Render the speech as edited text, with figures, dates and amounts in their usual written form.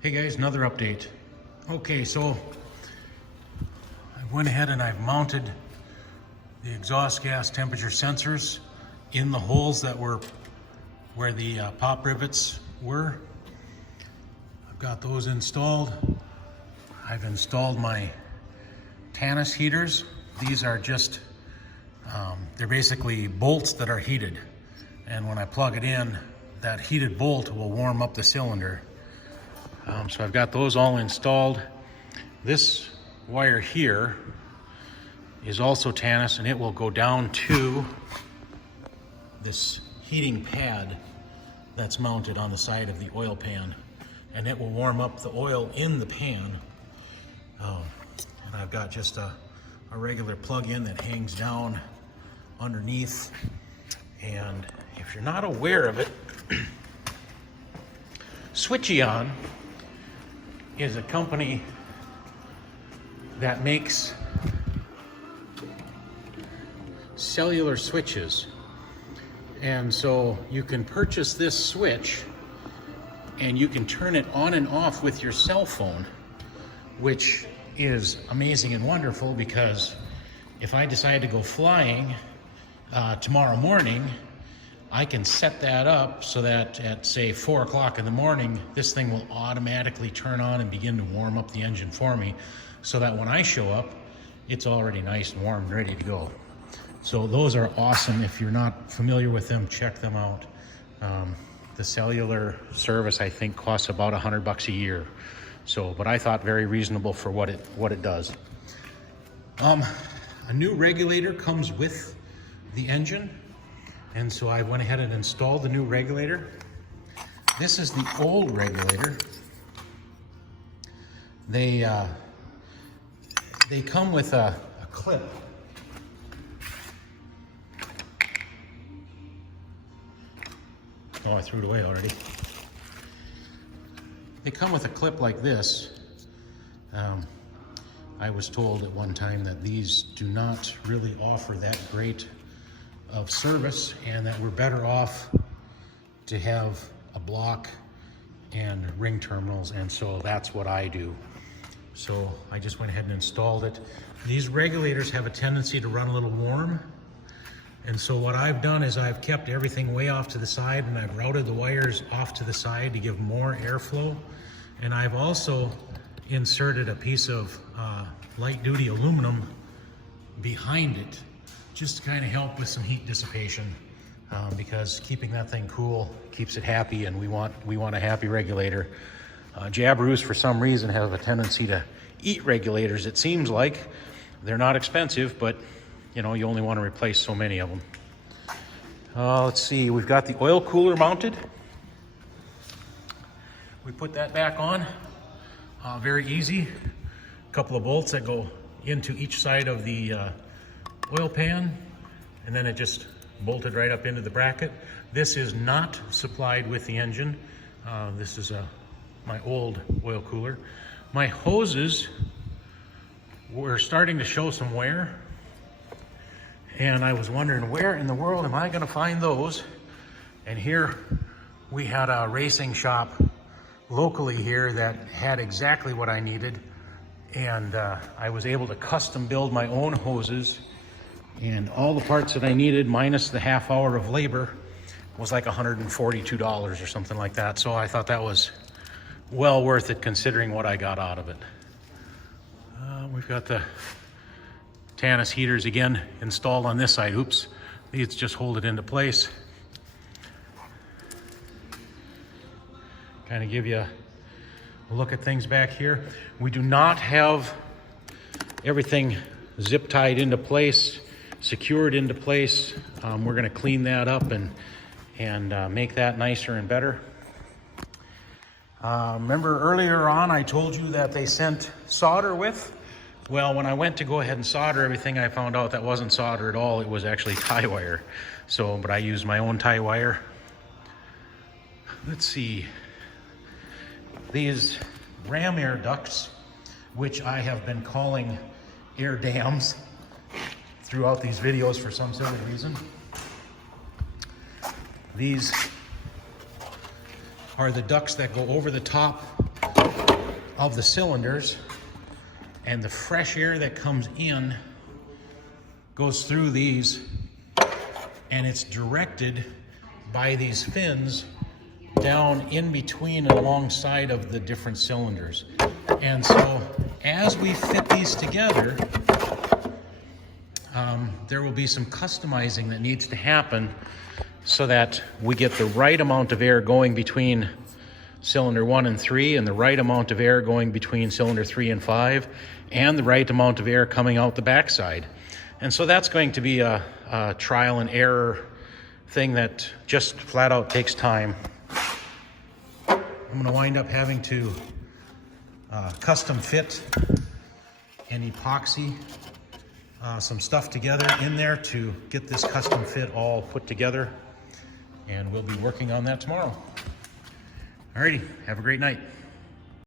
Hey guys, another update. Okay, so I went ahead and I've mounted the exhaust gas temperature sensors in the holes that were where the pop rivets were. I've got those installed. I've installed my Tanis heaters. These are just, they're basically bolts that are heated. And when I plug it in, that heated bolt will warm up the cylinder. So I've got those all installed. This wire here is also Tanis, and it will go down to this heating pad that's mounted on the side of the oil pan, and it will warm up the oil in the pan. And I've got just a regular plug-in that hangs down underneath. And if you're not aware of it, Switcheon is a company that makes cellular switches. And so you can purchase this switch and you can turn it on and off with your cell phone, which is amazing and wonderful, because if I decide to go flying tomorrow morning, I can set that up so that at, say, 4 o'clock in the morning, this thing will automatically turn on and begin to warm up the engine for me, so that when I show up, it's already nice and warm and ready to go. So those are awesome. If you're not familiar with them, check them out. The cellular service, I think, costs about $100 a year. So, but I thought very reasonable for what it does. A new regulator comes with the engine. And so I went ahead and installed the new regulator. This is the old regulator. They come with a clip. Oh, I threw it away already. They come with a clip like this. I was told at one time that these do not really offer that great of service, and that we're better off to have a block and ring terminals, and so that's what I do. So I just went ahead and installed it. These regulators have a tendency to run a little warm, and so what I've done is I've kept everything way off to the side, and I've routed the wires off to the side to give more airflow. And I've also inserted a piece of light-duty aluminum behind it, just to kind of help with some heat dissipation, because keeping that thing cool keeps it happy, and we want a happy regulator. Jabirus, for some reason, have a tendency to eat regulators. It seems like they're not expensive, but you know, you only want to replace so many of them. Let's see, we've got the oil cooler mounted. We put that back on, very easy. A couple of bolts that go into each side of the oil pan, and then it just bolted right up into the bracket. This is not supplied with the engine. This is my old oil cooler. My hoses were starting to show some wear, and I was wondering, where in the world am I going to find those? And here we had a racing shop locally here that had exactly what I needed, and I was able to custom build my own hoses. And all the parts that I needed, minus the half hour of labor, was like $142 or something like that. So I thought that was well worth it, considering what I got out of it. We've got the Tanis heaters again installed on this side. Oops, these just hold it into place. Kind of give you a look at things back here. We do not have everything zip tied into place, secured into place. We're going to clean that up and make that nicer and better. Remember earlier on I told you that they sent solder with? Well, when I went to go ahead and solder everything, I found out that wasn't solder at all. It was actually tie wire. So, but I used my own tie wire. Let's see. These ram air ducts, which I have been calling air dams throughout these videos for some silly reason. These are the ducts that go over the top of the cylinders, and the fresh air that comes in goes through these, and it's directed by these fins down in between and alongside of the different cylinders. And so as we fit these together, there will be some customizing that needs to happen so that we get the right amount of air going between cylinder 1 and 3, and the right amount of air going between cylinder 3 and 5, and the right amount of air coming out the backside. And so that's going to be a trial and error thing that just flat out takes time. I'm going to wind up having to custom fit and epoxy some stuff together in there to get this custom fit all put together, and we'll be working on that tomorrow. Alrighty, have a great night.